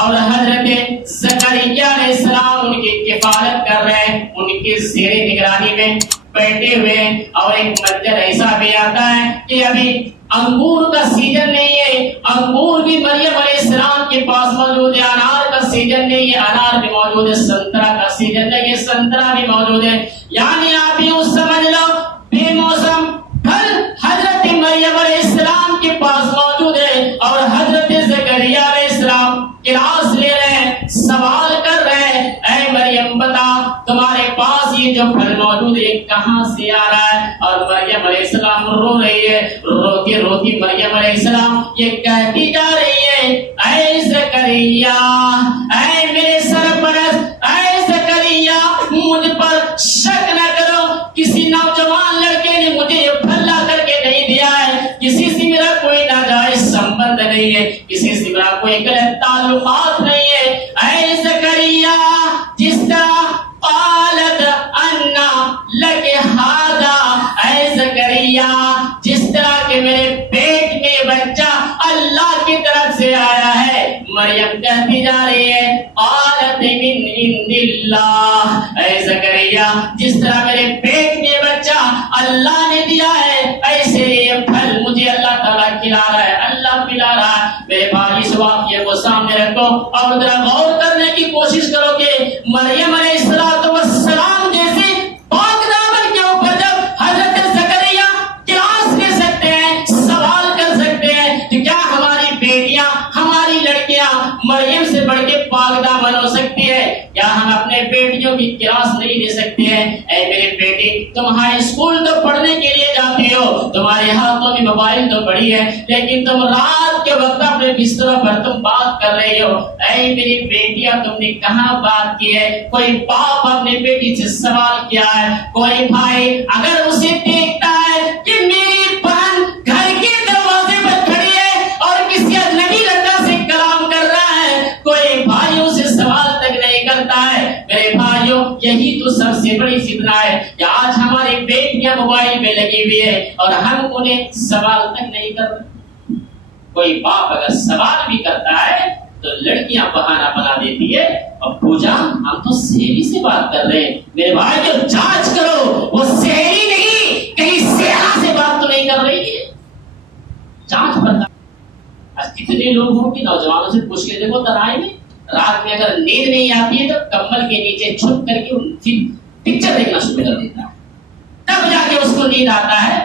اور حضرت زکریا علیہ السلام ان کی کفالت کر رہے ہیں، ان کی زیر نگرانی میں بیٹھے ہوئے، اور ایک منظر ایسا بھی آتا ہے کہ ابھی انگور کا سیزن نہیں ہے، انگور بھی مریم علیہ السلام کے پاس موجود ہے، انار کا سیزن نہیں ہے، انار بھی موجود ہے، سنترا کا سیزن نہیں ہے، سنترا بھی موجود ہے، یعنی آپ یوں سمجھ لو بے موسم پھل حضرت مریم علیہ السلام کے پاس موجود ہے، اور حضرت زکریا علیہ السلام کلاس لے رہے ہیں، سوال کر رہے ہیں، اے مریم بتا تمہارے پاس یہ جو پھل موجود ہے کہاں سے آ رہا ہے؟ اور مریم علیہ السلام رو رہی ہے، روتی روتی مریم علیہ السلام یہ کہتی جا رہی ہے، اے زکریا، اے میرے سرپرست، اے زکریا مجھ پر شک نہ کرو، کسی نوجوان لڑکے نے مجھے یہ پھل لا کر کے نہیں دیا ہے، کسی سے میرا کوئی ناجائز سمبند نہیں ہے، کسی سے میرا کوئی غلط تعلقات نہیں ہے، اے زکریا جس طرح قالت انا لک ھذا، اے زکریا جس طرح کہ میرے پیٹ میں بچہ اللہ کی طرف سے آیا ہے، مریم کہتی جا رہی ہے قالت من عند اللہ، اے زکریا جس طرح میرے پیٹ میں بچہ اللہ نے دیا ہے، ایسے یہ پھل مجھے اللہ تعالیٰ کھلا رہا ہے، اللہ پلا رہا ہے۔ میرے بھائی اس واقعے کو سامنے رکھو اور ذرا غور کرنے کی کوشش کرو کہ مریم علیہ السلام جیسے پاک دامن کے اوپر جب حضرت زکریا کلاس لے سکتے ہیں، سوال کر سکتے ہیں، کہ کیا ہماری بیٹیاں، ہماری لڑکیاں مریم سے بڑھ کے پاک دامن ہو سکتی ہے؟ کیا ہم اپنے بیٹیوں کی کلاس نہیں لے سکتے ہیں؟ اے میری بیٹی تم ہائی اسکول تو پڑھنے کے لیے جاتی ہو، تمہارے ہاتھوں میں موبائل تو بڑی ہے، لیکن تم رات کے وقت اپنے بستروں پر تم بات کر رہی ہو، اے میری بیٹیاں تم نے کہاں بات کی ہے؟ کوئی باپ اپنے بیٹی سے سوال کیا ہے؟ کوئی بھائی اگر اسے دیکھتا ہے کہ میری بہن گھر کے دروازے پر کھڑی ہے اور کسی اجنبی لڑکا سے کلام کر رہا ہے، کوئی بھائی اسے سوال تک نہیں کرتا ہے۔ میرے بھائیوں یہی تو سب سے بڑی فتنہ ہے کہ آج ہماری بیٹیاں موبائل میں لگی ہوئی ہے اور ہم انہیں سوال تک نہیں کرتے۔ کوئی باپ اگر سوال بھی کرتا ہے تو لڑکیاں بہانہ بنا دیتی ہے، ابو جان ہم تو سہیلی سے بات کر رہے ہیں۔ میرے بھائی جو جانچ کرو وہ سہیلی نہیں کہیں سیاح سے بات تو نہیں کر رہی ہے، جانچ پڑتا۔ آج کتنے لوگوں کی نوجوانوں سے پوچھ کے دیکھو تنہائی میں رات میں اگر نیند نہیں آتی ہے تو کمبل کے نیچے چھپ کر کے پھر پکچر دیکھنا شروع کر دیتا ہے، تب جا کے اس کو نیند آتا ہے۔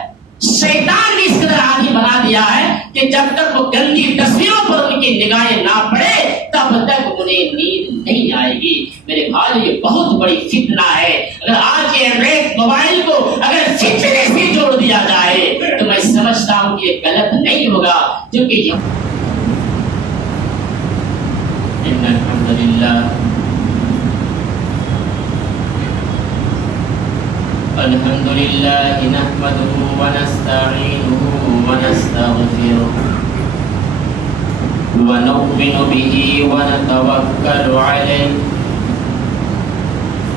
شیطان نے اس قدر عادی بنا دیا ہے کہ جب تک وہ گندی تصویروں پر ان کی نگاہیں نہ پڑے تب تک انہیں نیند نہیں آئے گی۔ میرے بھائی یہ بہت بڑی فتنہ ہے۔ اگر آج یہ اینڈرائڈ موبائل کو اگر فتنے سے جوڑ دیا جائے تو میں سمجھتا ہوں کہ یہ غلط نہیں ہوگا، کیونکہ ان الحمدللہ الحمد لله نحمده ونستعينه ونستغفره ونؤمن به ونتوكل عليه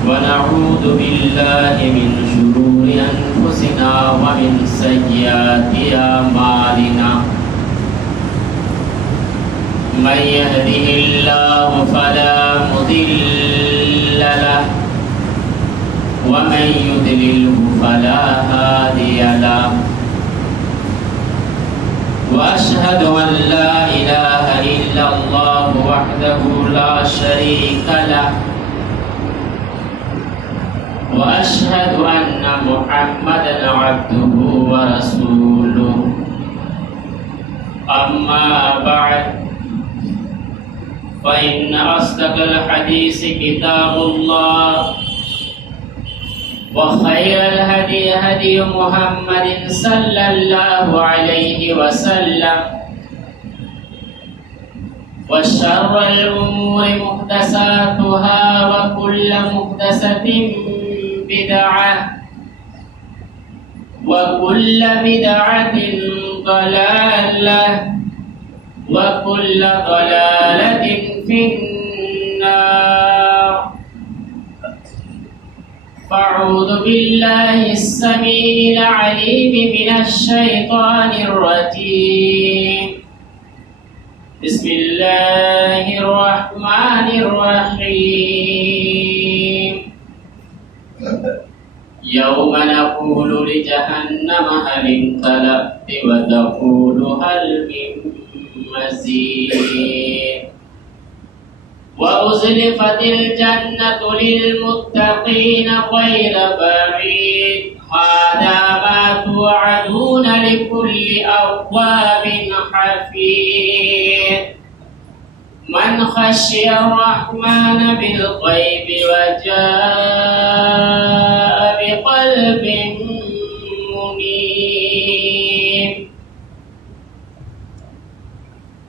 ونعوذ بالله من شرور أنفسنا ومن سيئات أعمالنا من يهده الله فلا مضل له ومن يضلله فلا هادي له وأشهد أن لا إله إلا الله وحده لا شريك له وأشهد أن محمدا عبده ورسوله أما بعد فإن أصدق الحديث كتاب الله وخير الهدي هدي محمد صلى الله عليه وسلم وشر الأمور محدثاتها وكل محدثة بدعة وكل بدعة ضلالة وكل ضلالة في النار فأعوذ بالله السميع العليم من الشيطان الرجيم بسم الله الرحمن الرحمن الرحيم يوم نقول لجهنم هل امتلأت وتقول هل من مزيد وأزلفت الجنة للمتقين غير بعيد هذا ما توعدون لكل أواب حفيظ من خشي الرحمن بالغيب وجاء بقلب منيب.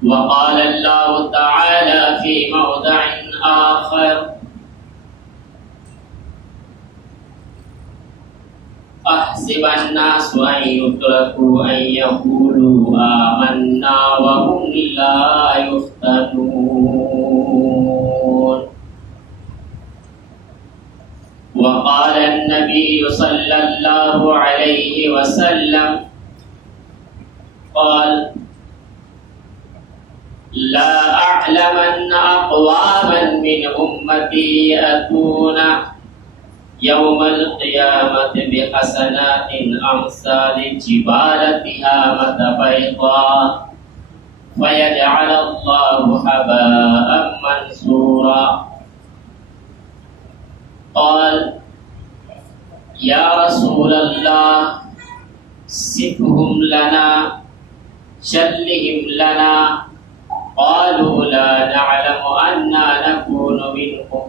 وقال الله تعالى في موضع آخر أحسب الناس أن يتركوا أن يقولوا آمنا وهم لا يفتنون. وقال النبي صلى الله عليه وسلم قال لا أعلمن أقواما من أمتي يأتون يوم القيامة بحسنات أمثال جبال تهامة بيضاء فيجعل الله هباء منثورا. قال يا رسول الله صفهم لنا شلهم لنا. قالوا لا نعلم أننا نكون منهم.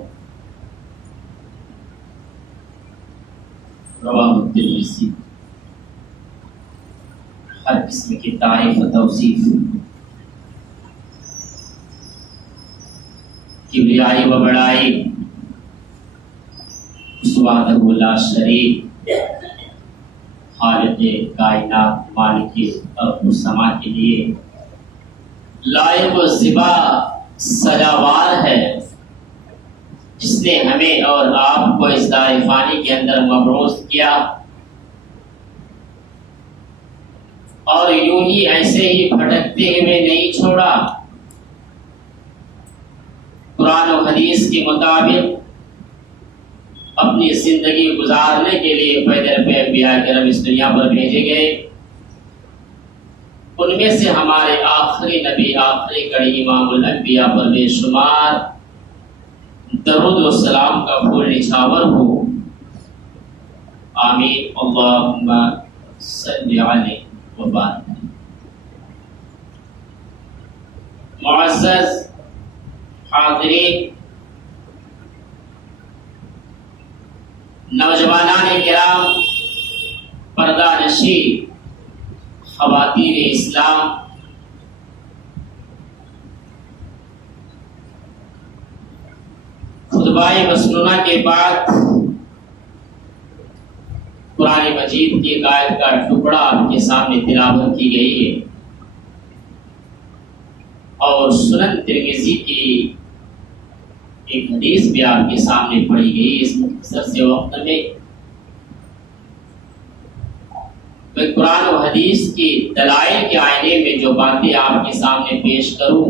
رواه الترمذی. ہر قسم کی تعریف و توصیف کبریائی و بڑائی اس وحدہ لا شریک خالق کائنات مالک ارض و سما کے لیے لائق و زیبا سجاوار ہے، جس نے ہمیں اور آپ کو اس دار فانی کے اندر مبعوث کیا اور یوں ہی ایسے ہی بھٹکتے ہوئے نہیں چھوڑا. قرآن و حدیث کے مطابق اپنی زندگی گزارنے کے لیے پیدر پہ انبیاء کرام اس دنیا پر بھیجے گئے. ان میں سے ہمارے آخری نبی آخری کڑی امام الانبیاء پر بے شمار درود و سلام کا پھول نچھاور ہو. آمین. اللہم صلی علیہ وبارک. معزز حاضرین، نوجوانان کرام، پردہ نشین، خواتین اسلام، خطبہ مسنونہ کے بعد قرآن مجید کی ایک آیت کا ٹکڑا آپ کے سامنے تلاوت کی گئی ہے اور سنن ترمذی کی ایک حدیث بھی آپ کے سامنے پڑھی گئی. اس مختصر سے وقت میں قرآن و حدیث کی دلائل کے آئینے میں جو باتیں آپ کے سامنے پیش کروں،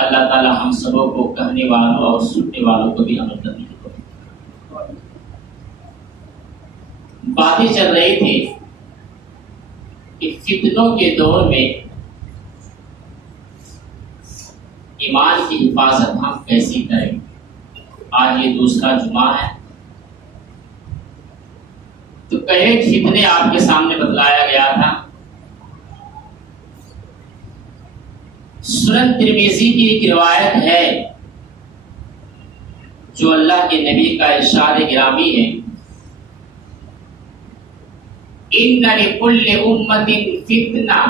اللہ تعالی ہم سبوں کو کہنے والوں اور سننے والوں کو بھی عمل کرنے کی توفیق. باتیں چل رہی تھی کہ فتنوں کے دور میں ایمان کی حفاظت ہم کیسے کریں. آج یہ دوسرا جمعہ ہے تو کئی فتنے آپ کے سامنے بتلایا گیا تھا. سنن ترمذی کی ایک روایت ہے جو اللہ کے نبی کا ارشاد گرامی ہے، ان لکل امت فتنہ.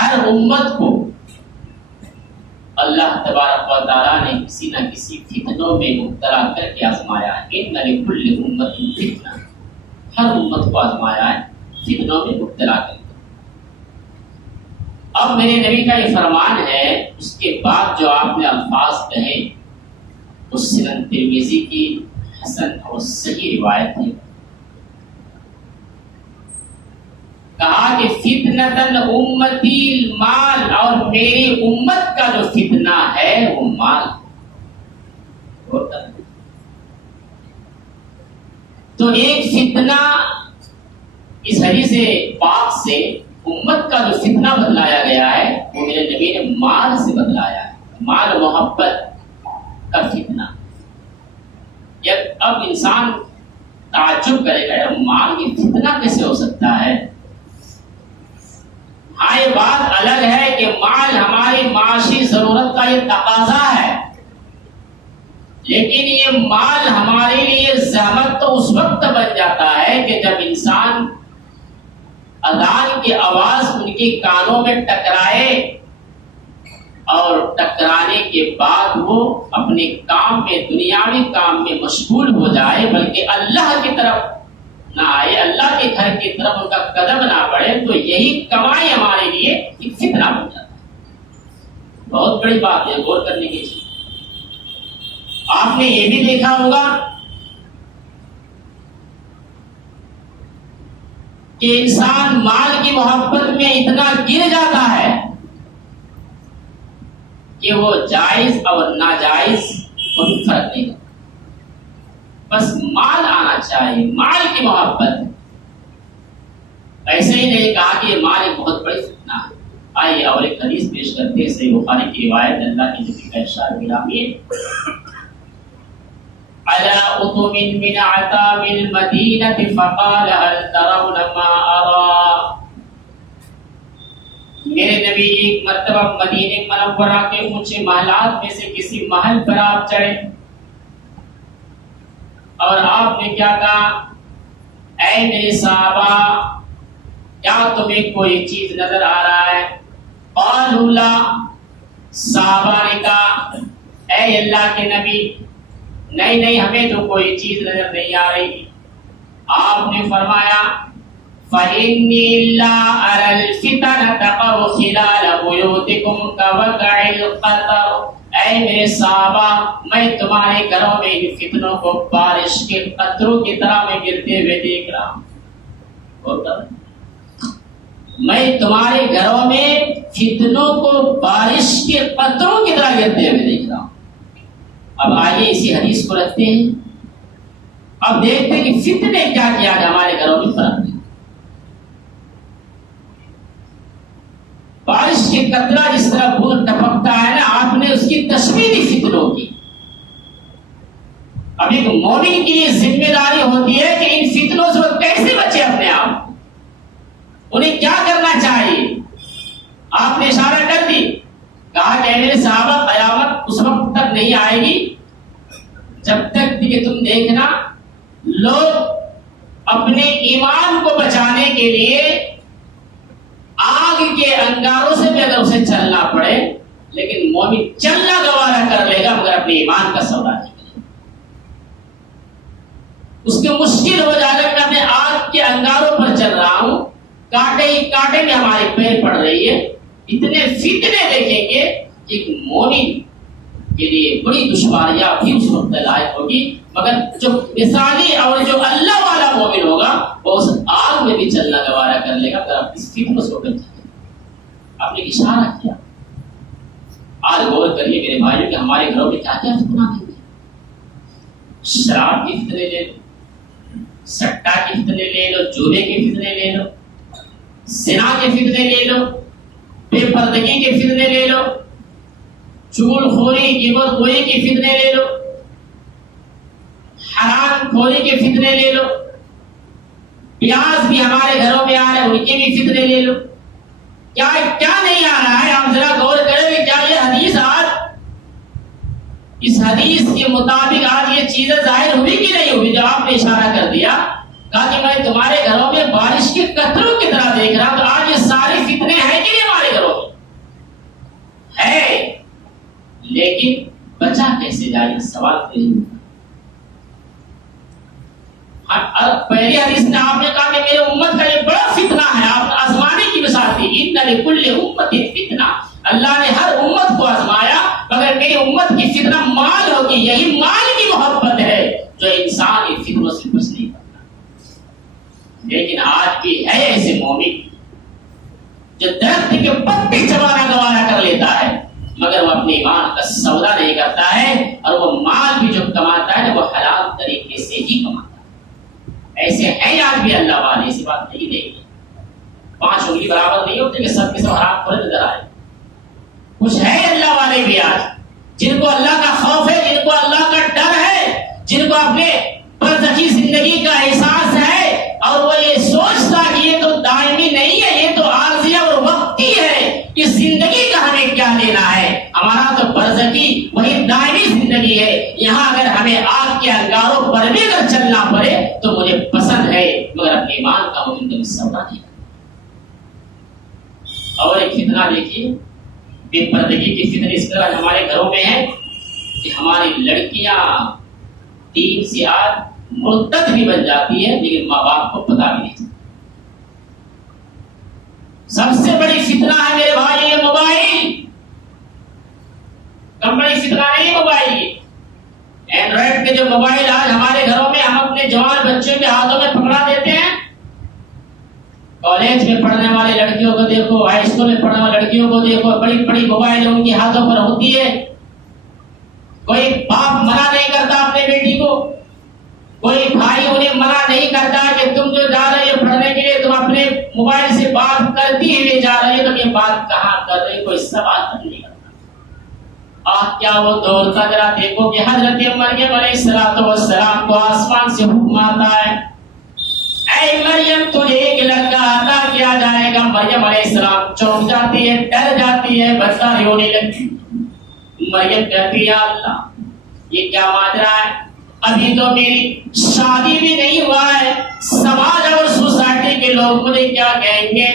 ہر امت کو اللہ تبارک و تعالیٰ نے کسی نہ کسی فتنوں میں مبتلا کر کے آزمایا ہے. ان لکل امت فتنہ، ہر امت کو آزمایا ہے، فتنوں میں مبتلا کر کے. اب میرے نبی کا یہ فرمان ہے، اس کے بعد جو آپ نے الفاظ کہے وہ سنن ترمذی کی حسن اور صحیح روایت ہے. کہا کہ فتنتن امتی المال، اور جو فتنہ ہے وہ مال ہوتا ہے. تو ایک فتنہ اس حدیث پاک سے امت کا جو فتنہ بدلایا گیا ہے وہ میرے نبی نے مال سے بدلایا ہے. مال محبت کا فتنہ. اب انسان تعجب کرے گا مال کی فتنہ کیسے ہو سکتا ہے. ہاں یہ بات الگ ہے کہ مال ہماری معاشی ضرورت کا یہ تقاضا ہے، لیکن یہ مال ہمارے لیے زحمت تو اس وقت بن جاتا ہے کہ جب انسان اذان کی آواز ان کے کانوں میں ٹکرائے اور ٹکرانے کے بعد وہ اپنے کام میں، دنیاوی کام میں مشغول ہو جائے، بلکہ اللہ کی طرف نہ آئے، اللہ کے گھر کی طرف ان کا قدم نہ بڑھے، تو یہی کمائی ہمارے لیے ایک فتنہ بن جاتا ہے. بہت بڑی بات ہے، غور کرنے کی چیز. آپ نے یہ بھی دیکھا ہوگا کہ انسان مال کی محبت میں اتنا گر جاتا ہے کہ وہ جائز اور ناجائز کوئی فرق نہیں کرتا. بس مال آنا چاہیے، مال کی محبت. ایسے ہی نہیں کہا کہ یہ مال ایک بہت بڑی فتنہ ہے. آئیے اور ایک حدیث پیش کرتے ہیں صحیح بخاری کی روایت. اللہ کی نبی کا ارشاد گرامی ہے على أطم من عتاب المدينة فقال هل ترون ما أرى. میرے نبی ایک مرتبہ مدینہ منورہ کے اونچے محلات میں سے کسی محل پر آپ چڑھے اور آپ نے کیا کہا، اے میرے صحابہ کیا تمہیں کوئی چیز نظر آ رہا ہے؟ قالوا لا. صحابہ نے کہا اے اللہ کے نبی نہیں نہیں، ہمیں تو کوئی چیز نظر نہیں آ رہی. آپ نے فرمایا فَإِنِّي لَا أَرَى الْفِتَنَ تَقَعُ خِلَالَ بُيُوتِكُمْ كَوَقْعِ الْقَطَرِ. اے میرے صحابہ میں تمہارے گھروں میں ان فتنوں کو بارش کے قطروں کی طرح میں گرتے ہوئے دیکھ رہا ہوں. میں تمہارے گھروں میں فتنوں کو بارش کے قطروں کی طرح گرتے ہوئے دیکھ رہا ہوں. اب آئیے اسی حدیث کو رکھتے ہیں، اب دیکھتے ہیں کہ فتنے کیا کیا کہ ہمارے گھروں میں فرق نہیں. بارش کے قطرہ جس طرح بھول ٹپکتا ہے نا، آپ نے اس کی تشبیہ دی فتنوں کی. اب ایک مومن کی ذمہ داری ہوتی ہے کہ ان فتنوں سے وہ کیسے بچے اپنے آپ، انہیں کیا کرنا چاہیے. آپ نے اشارہ کر دی، کہا کہ میرے صحابہ قیامت اس وقت تک نہیں آئے گی جب تک کہ تم دیکھنا لوگ اپنے ایمان کو بچانے کے لیے آگ کے انگاروں سے بھی اگر اسے چلنا پڑے، لیکن مومن چلنا گوارا کر لے گا مگر اپنے ایمان کا سودا نہیں کرے گا. اس کے مشکل ہو جائے گا کہ میں آگ کے انگاروں پر چل رہا ہوں، کانٹے ہی کانٹے میں ہمارے پیر پڑ رہی ہے. اتنے فتنے دیکھیں گے ایک مومن کے لیے بڑی دشواریاں بھی اس وقت لاحق ہوگی، مگر جو مثالی اور جو اللہ والا مومن ہوگا وہ اس آگ میں بھی چلنا گوارا کر لے گا اگر آپ اس فتنوں سے بچ جائیں. آپ نے اشارہ کیا. آج غور کریے میرے بھائیوں کہ ہمارے گھروں میں کیا کیا فتنہ نہیں ہے. شراب کے فتنے لے لو، سٹا کے فتنے لے لو، جوے کے فتنے لے لو، زنا کے فتنے لے لو، بے پردگی کے فتنے لے لو، چغل خوری غیبت گوئی کے فتنے لے لو، حرام خوری کے فتنے لے لو، پیاز بھی ہمارے گھروں میں آ رہے ہیں ان کے بھی فتنے لے لو. کیا کیا نہیں آ رہا ہے؟ آپ ذرا غور کریں کہ کیا یہ حدیث آج اس حدیث کے مطابق آج یہ چیزیں ظاہر ہوئی کہ نہیں ہوئی جو آپ نے اشارہ کر دیا، کہا کہ میں تمہارے گھروں میں بارش کے قطروں کی طرح دیکھ رہا ہوں. تو آج یہ ساری فتنے ہیں کہ نہیں ہمارے گھروں میں؟ ہے، لیکن بچا کیسے جائے سوال نہیں. پہلی حدیث میں آپ نے کہا کہ میرے امت کا یہ بڑا فتنہ ہے. آپ نے آزمانے کی مثال دی، ان لکل امت فتنہ. اللہ نے ہر امت کو آزمایا، مگر میری امت کی فتنہ مال ہوگی. یہی مال کی محبت ہے جو انسان ان فتنوں سے بچ نہیں پاتا. لیکن آج بھی ہے ایسے مومن جو درخت کے پتے چبانا گوارا کر لیتا ہے، مگر اپنے ایمان کا سودا نہیں کرتا ہے اور وہ مال بھی جو کماتا ہے وہ حلال طریقے سے ہی کماتا ہے. ایسے ہیں آج بھی اللہ والے، ایسی بات نہیں دیکھیں. 5 انگلی برابر نہیں ہوتے کہ سب کے سب حرام کھولے نظر آئے. کچھ ہے اللہ والے بھی آج جن کو اللہ کا خوف ہے، جن کو اللہ کا ڈر ہے، جن کو اپنے برزخی زندگی کا احساس ہے اور وہ یہ سوچتا کہ یہ تو دائمی نہیں ہے، یہ تو عارضی اور وقتی ہے، اس زندگی کا ہمیں کیا لینا ہے، ہمارا تو برزخی وہی دائمی زندگی ہے. یہاں اگر ہمیں آگ کے انگاروں پر بھی اگر چلنا پڑے تو مجھے پسند ہے، مگر اپنے ایمان کا ممکن سودا نہیں. اور ایک فتنہ دیکھیے، بے پردگی کی فتنہ اس طرح ہمارے گھروں میں ہے کہ ہماری لڑکیاں 3 سے 8 مرتد بھی بن جاتی ہے لیکن ماں باپ کو پتا بھی نہیں چلتا. سب سے بڑی فتنہ ہے میرے بھائی یہ موبائل. کم بڑی فتنہ نہیں موبائل کی. اینڈرائڈ کے جو موبائل آج ہمارے گھروں میں ہم اپنے جوان بچوں کے ہاتھوں میں پکڑا دیتے ہیں. کالج میں پڑھنے والے لڑکیوں کو دیکھو، ہائی اسکول میں پڑھنے والے لڑکیوں کو دیکھو، بڑی بڑی موبائل ان کے ہاتھوں پر ہوتی ہے. کوئی باپ منع نہیں کرتا اپنے بیٹی کو، کوئی بھائی انہیں منع نہیں کرتا کہ تم جو جا رہے ہو پڑھنے کے لیے تم اپنے موبائل سے بات کرتی ہوئے جا رہے ہو، تو یہ بات کہاں کر رہے، کوئی سوال نہیں کرتا. کیا وہ دور تھا، ذرا دیکھو کہ حضرت مریم علیہ السلام کو آسمان سے حکم آتا ہے، اے مریم تجھے ایک لڑکا عطا کیا جائے گا. مریم علیہ السلام چونک جاتی ہے، ڈر جاتی ہے، بدکاری ہونے لگتی. مریم کہتی ہے اللہ یہ کیا ماجرا ہے، ابھی تو میری شادی بھی نہیں ہوا ہے، سماج اور سوسائٹی کے لوگ مجھے کیا کہیں گے.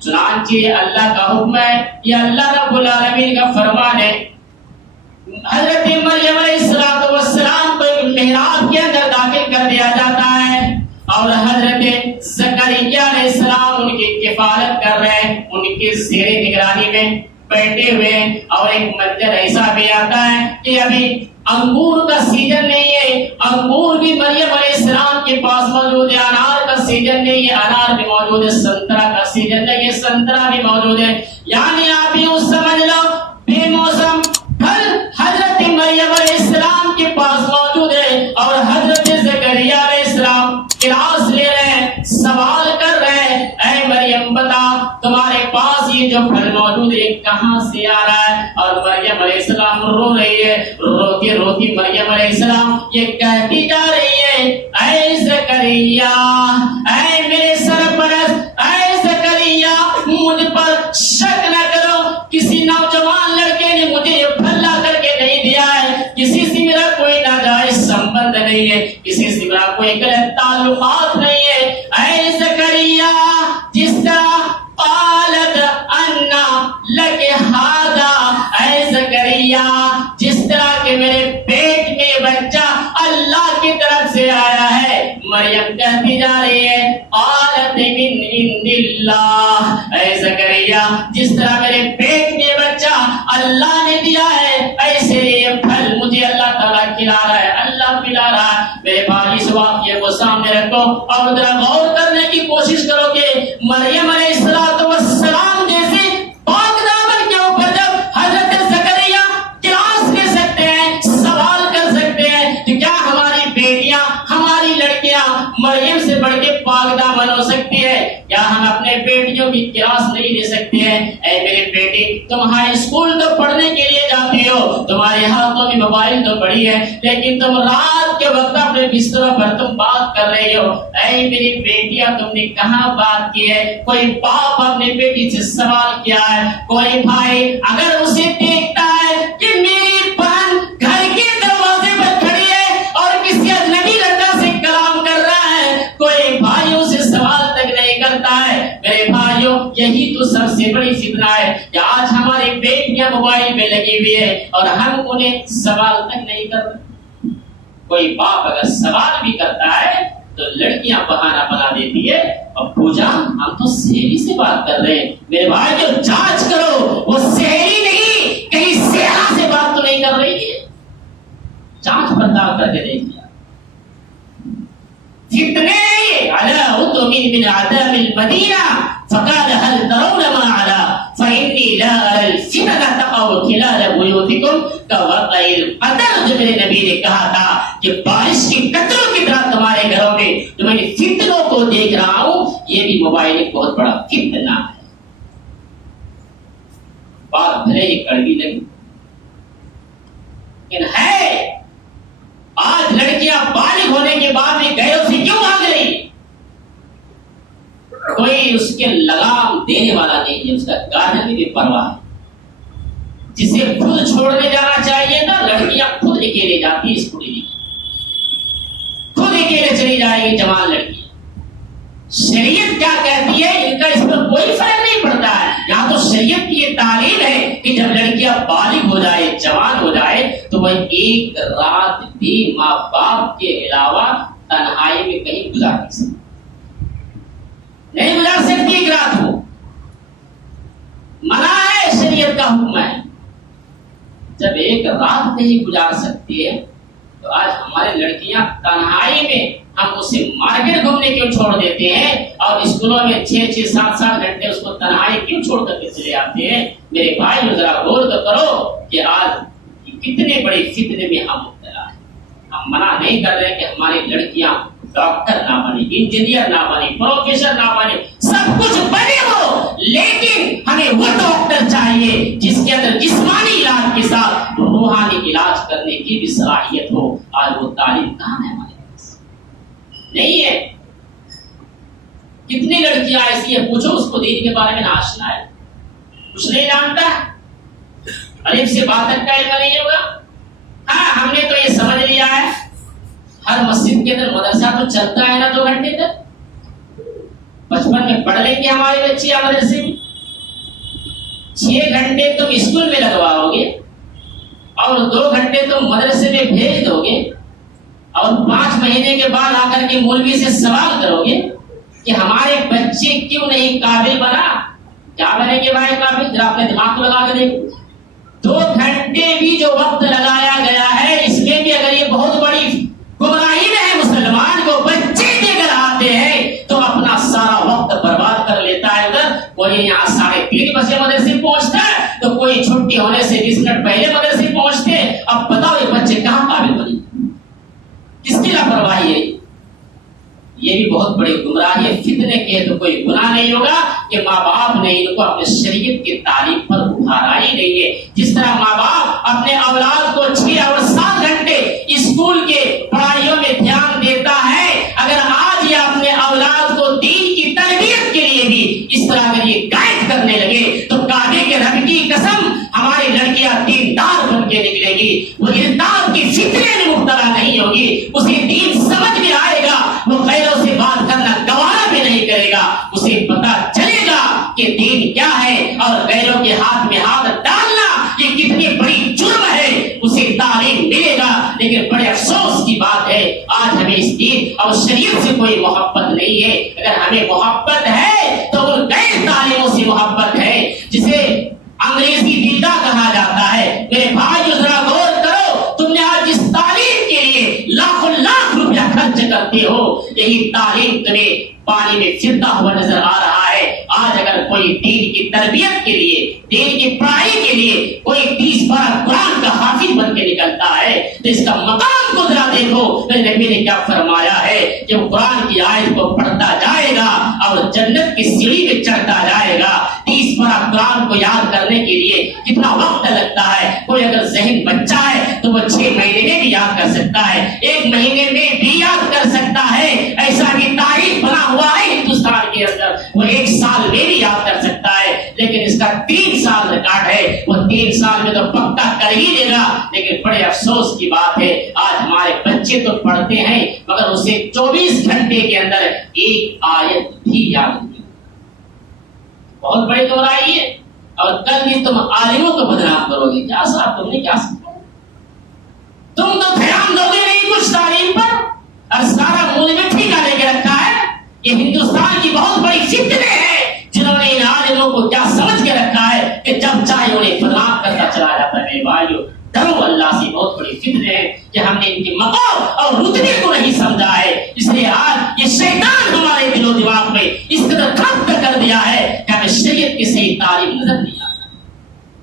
چنانچہ اللہ کا حکم ہے، یہ اللہ رب العالمین کا فرمان ہے. حضرت مریم علیہ السلام کو ایک محراب کے اندر داخل کر دیا جاتا ہے اور حضرت زکریا علیہ السلام ان کی کفالت کر رہے ہیں، ان کے زیر نگرانی میں بیٹھے ہوئے. اور ایک منظر ایسا بھی آتا ہے کہ ابھی انگور کا سیزن نہیں ہے، انگور بھی مریم علیہ السلام کے پاس موجود ہے. انار کا سیزن نہیں ہے، انار بھی موجود ہے. سنترا کا سیزن نہیں ہے، سنترا بھی موجود ہے. یعنی آپ یوں سمجھ لو بے موسم پھل حضرت مریم علیہ السلام کے پاس موجود ہے. اور حضرت زکریا علیہ السلام کلاس لے رہے ہیں، سوال کر رہے ہیں، اے مریم بتا تمہارے پاس یہ جو پھل موجود ہے کہاں سے آ رہا ہے. اور مریم علیہ السلام رو رہی ہے، روتی روتی مریم علیہ السلام یہ کہتی جا رہی ہے، اے زکریا، اے میرے سرپرست، اے زکریا مجھ پر شک نہ کرو، کسی نوجوان لڑکے نے مجھے یہ پھل لا کر کے نہیں دیا ہے، کسی سے میرا کوئی ناجائز سمبند نہیں ہے، کسی سے میرا کوئی غلط تعلقات نہیں ہے. اے زکریا جس طرح قالت انا لک ھذا، اے زکریا جس طرح کہ میرے پیٹ میں بچہ اللہ کی طرف سے آیا ہے. مریم کہتی جا رہی ہے قالت من عند اللہ، اے زکریا جس طرح میرے پیٹ میں بچہ اللہ نے دیا ہے ایسے یہ پھل مجھے اللہ تعالیٰ کھلا رہا ہے، اللہ پلا رہا ہے. میرے بھائی اس واقعے کو سامنے رکھو اور ذرا غور کرنے کی کوشش کرو کہ مریم علیہ السلام جیسے پاک دامن کے اوپر جب حضرت زکریا کلاس لے سکتے ہیں، سوال کر سکتے ہیں، تو کیا ہماری بیٹیاں، ہماری لڑکیاں مریم سے بڑھ کے پاک دامن ہو سکتی ہے؟ کیا ہم اپنے بیٹیوں کی کلاس نہیں لے سکتے ہیں؟ اے میری بیٹی تم ہائی اسکول تو پڑھنے کے لیے جاتی ہو، تمہارے ہاتھوں میں موبائل تو پڑی ہے، لیکن تم رات کے وقت اپنے بستروں پر تم بات کر رہی ہو. اے میری بیٹیاں تم نے کہاں بات کی ہے؟ کوئی باپ اپنے بیٹی سے سوال کیا ہے؟ کوئی بھائی اگر اسے دیکھتا ہے کہ میری بہن گھر کے دروازے پر کھڑی ہے اور کسی اجنبی لڑکا سے کلام کر رہا ہے، کوئی بھائی اسے سوال تک نہیں کرتا ہے. میرے بھائیوں یہی تو سب سے بڑی فتنہ ہے کہ آج ہماری بیٹیاں موبائل میں لگی ہوئی ہے اور ہم انہیں سوال تک نہیں کرتے. کوئی باپ اگر سوال بھی کرتا ہے تو لڑکیاں بہانہ بنا دیتی ہے، ابو جان ہم تو سہیلی سے بات کر رہے ہیں. میرے بھائی جو جانچ کرو وہ سہیلی نہیں کہیں سیاح سے بات تو نہیں کر رہی ہے. جانچ پڑتال کر کے دیکھیے. فتنے علی اتم من عذاب المدینہ فقال هل ترون ما علی فإني لا أرى الفتنة تقع خلال بيوتكم كوقع القطر. جو میرے نبی نے کہا تھا کہ بارش کی قطروں کی طرح تمہارے گھروں میں جو میں فتنوں کو دیکھ رہا ہوں، یہ بھی موبائل ایک بہت بڑا فتنہ ہے. بات بھلے ہی کڑوی لگی لیکن ہے. آج لڑکیاں بالغ ہونے کے بعد بھی غیروں سے کیوں بھاگ رہی؟ کوئی اس کے لگام دینے والا نہیں ہے، اس کا گارجن کی بھی پرواہ ہے. جسے خود چھوڑنے جانا چاہیے نا، لڑکیاں خود اکیلے جاتی اسکول کی، خود اکیلے چلی جائے گی جوان لڑکی. شریعت کیا کہتی ہے ان کا اس پر کوئی فرق نہیں پڑتا ہے. یہاں تو شریعت کی یہ تعلیم ہے کہ جب لڑکیاں بالغ ہو جائے، جوان ہو جائے، تو وہ ایک رات بھی ماں باپ کے علاوہ تنہائی میں کہیں گزار نہیں گزار سکتی. ایک رات ہو منع ہے، شریعت کا حکم ہے. جب ایک رات نہیں گزار سکتی ہے تو آج ہماری لڑکیاں تنہائی میں ہم اسے مارکیٹ گھومنے کیوں چھوڑ دیتے ہیں اور اسکولوں میں 6-6 7-7 گھنٹے اس کو تنہائی کیوں چھوڑ کر کے چلے آتے ہیں؟ میرے بھائی ذرا غور تو کرو کہ آج کتنے بڑے فتنے میں ہم مبتلا ہیں. ہم منع نہیں کر رہے کہ ہماری لڑکیاں ڈاکٹر نہ بنے، انجینئر نہ بنے، پروفیسر نہ بنے، سب کچھ بنے ہو، لیکن ہمیں وہ ڈاکٹر چاہیے جس کے اندر جسمانی علاج کے ساتھ روحانی علاج کرنے کی بھی صلاحیت ہو. آج وہ تعلیم کہاں ہے ہمارے پاس؟ نہیں ہے. کتنی لڑکیاں ایسی ہیں پوچھو اس کو دین کے بارے میں ناشنا ہے، کچھ نہیں جانتا، الف سے با تک کا علم نہیں ہوگا. ہاں ہم نے تو یہ سمجھ لیا ہے ہر مسجد کے اندر مدرسہ تو چلتا ہے نا 2 گھنٹے تک. بچپن میں پڑھ لیں گے ہمارے بچے مدرسے میں، 6 گھنٹے تم اسکول میں لگواؤ گے اور 2 گھنٹے تم مدرسے میں بھیج دو گے اور 5 مہینے کے بعد آ کر کے مولوی سے سوال کرو گے کہ ہمارے بچے کیوں نہیں قابل بنا. کیا بنے گے بھائی قابل؟ ذرا اپنے دماغ کو لگا کے دیکھو. 2 گھنٹے بھی جو وقت لگایا گیا ہے اس میں بھی اگر یہ بہت بڑی گمراہی میں ہے مسلمان کو بچے بھی اگر آتے ہیں تو اپنا سارا وقت برباد کر لیتا ہے. ادھر کوئی یہاں 3:30 بجے مدرسے پہنچتا ہے تو کوئی چھٹی ہونے سے 20 منٹ پہلے مدرسے پہنچتے. اب بتاؤ یہ بچے کہاں قابل بنے؟ کس کی لاپرواہی ہے؟ یہ بھی بہت بڑی گمراہی ہے. فتنے کے تو کوئی گناہ نہیں ہوگا کہ ماں باپ نے ان کو اپنے شریعت کی تعلیم پر ابھارا ہی نہیں ہے. جس طرح ماں باپ اپنے اولاد کو 6 اور 7 گھنٹے اسکول کے پڑھائیوں میں دھیان دیتا ہے، اگر آج یہ اپنے اولاد کو دین کی تربیت کے لیے بھی اس طرح اگر یہ گائیڈ کرنے لگے تو کعبے کے رب کی قسم ہماری لڑکیاں دیندار بن کے نکلے گی. وہ ارتاب کی فتنے میں مبتلا نہیں ہوگی، اسے دین سمجھ میں آئے گا، وہ غیروں سے بات کرنا گوارا بھی نہیں کرے گا. اسے پتا چلے گا کہ دین کیا ہے اور غیروں کے ہاتھ میں ہاتھ ڈالنا یہ کتنی بڑی جرم ہے. اسے تعلیم ملے گا. لیکن بڑے افسوس کی بات ہے آج ہمیں اس دین اور شریعت سے کوئی محبت نہیں ہے. اگر ہمیں محبت ہے تو وہ غیر تعلیموں سے محبت ہے جسے انگریزی دیدہ کہا جاتا ہے. میرے بھائی ذرا غور کرو، تم نے آج جس تعلیم کے لیے لاکھوں لاکھ روپیہ خرچ کرتے ہو یہی تعلیم تمہیں پانی میں پھرتا ہوا نظر آ رہا ہے. آج اگر کوئی دین کی تربیت کے لیے، دین کی پڑھائی کے لیے کوئی 30-12 قرآن کا حافظ بن کے نکلتا ہے تو اس کا مقام کو ذرا دیکھو. میرے نبی نے کیا فرمایا ہے کہ وہ قرآن کی آیت کو پڑھتا جائے گا اور جنت کی سیڑھی پہ چڑھتا جائے گا. 30-12 قرآن کو یاد کرنے کے لیے کتنا وقت لگتا ہے؟ کوئی اگر ذہن بچہ ہے تو وہ 6 مہینے میں بھی یاد کر سکتا ہے، 1 مہینے میں بھی یاد کر سکتا ہے. ایسا بھی تاریخ بنا ہوا ہے ہندوستان کے اندر، وہ 1 سال میں بھی یاد کر سکتا ہے. لیکن اس کا 3 سال ریکارڈ ہے، وہ 3 سال میں تو پکا کر ہی دے گا. لیکن بڑے افسوس کی بات ہے آج ہمارے بچے تو پڑھتے ہیں مگر اسے 24 گھنٹے کے اندر 1 آیت بھی یاد نہیں. بہت بڑی گمراہی ہے. اور کل بھی تم عالموں کو بدنام کرو گے. کیا صاحب تم نے کیا سمجھا؟ تم تو دھیان دو گے نہیں کچھ تعلیم پر اور سارا ملک میں ٹھیکا لے کے رکھا ہے. یہ ہندوستان کی بہت بڑی فتنے ہے جنہوں نے ان عالموں کو کیا سمجھ کے رکھا ہے کہ جب چاہے انہیں بدنام کرتا چلا جاتا ہے. میرے بھائیو ڈرو اللہ سے. بہت بڑی فتنے ہے کہ ہم نے ان کی مقام اور رتبے کو نہیں سمجھا ہے. اس لیے آج یہ شیطان ہمارے دل و دماغ میں اس قدر خط کر دیا ہے کہ ہمیں شریعت کی صحیح تعلیم نظر نہیں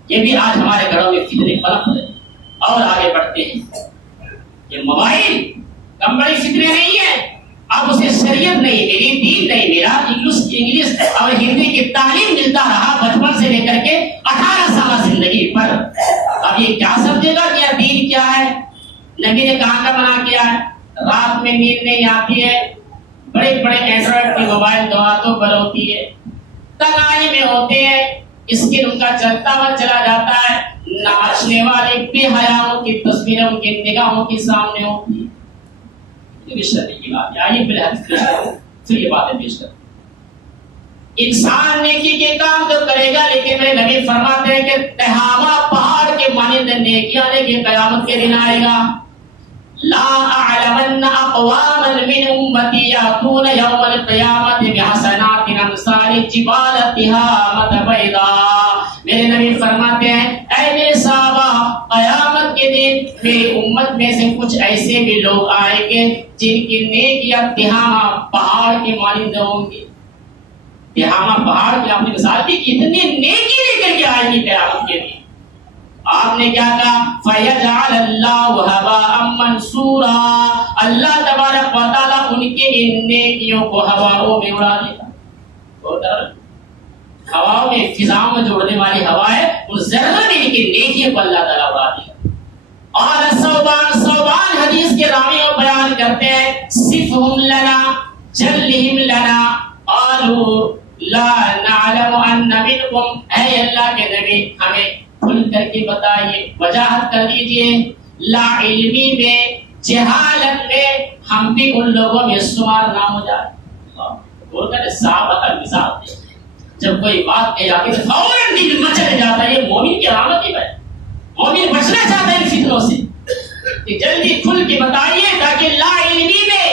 یہ بھی آج ہمارے گھروں میں فتنے پنپ رہے اور آگے بڑھتے ہیں. یہ موبائل کم بڑی فتنے نہیں ہے. اب اسے شریعت نہیں ملی, دین نہیں ملا, انگلش اور ہندی کی تعلیم ملتا رہا بچپن سے لے کر کے 18 سالہ زندگی پر. اب یہ کیا سمجھے گا کہ دین کیا ہے؟ نبی نے کہاں کا منع کیا ہے؟ رات میں نیند نہیں آتی ہے, بڑے بڑے اینڈرائڈ کے موبائل دو ہاتھوں پر ہوتی ہے, تنہائی میں ہوتے ہیں, اسکرین ان کا چلتا ہوا چلا جاتا ہے, ناچنے والے بے حیاؤں کی تصویریں ان کی نگاہوں کے سامنے ہوتی ہے. کی بات ہے, آئیے پہلے حدیث پیش کرو پھر یہ باتیں پیش کرو. انسان نیکی کے کام تو کرے گا, لیکن میرے نبی فرماتے ہیں کہ تہامہ پہاڑ کے مانند نیکیاں لے کے قیامت کے دن آئے گا. لا اعلمن اقواما من امتی یاتون یوم القیامت بحسنات امثال جبال تہامۃ بیضاء. میرے نبی فرماتے ہیں اے میرے صحابہ, قیامت کے دن میری امت میں سے کچھ ایسے بھی لوگ آئیں گے جن کی نیکیاں تہامہ پہاڑ کے مانند ہوں گی. تہامہ پہاڑ کی آپ نے مثال دی, کتنی نیکی لے کر کے آئیں گی قیامت کے دن. آپ نے کیا کہا؟ فَيَجْعَلَ اللَّهُ هَبَاءً مَنْثُورًا. اللہ تبارک و تعالیٰ ان کے ان نیکیوں کو ہواؤں میں اڑا دے گا. ہواؤں میں, فضاؤں میں جو اڑنے والی ہوا ہے, ان ذرہ میں ان کی نیکیوں کو اللہ تعالیٰ اڑا دے گا. اور صوبان حدیث کے راوی اور بیان کرتے ہیں, صفہم لنا جلہم لنا قالوا لا نعلم ان منکم. اے اللہ کے نبی ہمیں کھل کر کے بتائیے, وضاحت کر دیجئے. لا علمی میں, جہالت میں ہم بھی ان لوگوں میں شمار نہ ہو جائے. بول کر صحابہ کا مثال دے, جب کوئی بات کہی جاتی ہے فوراً دل مچل جاتا ہے. یہ مومن کی علامت ہے. مومن بچنا چاہتا ہے ان فتنوں سے, کہ جلدی کھل کے بتائیے تاکہ لا علمی میں,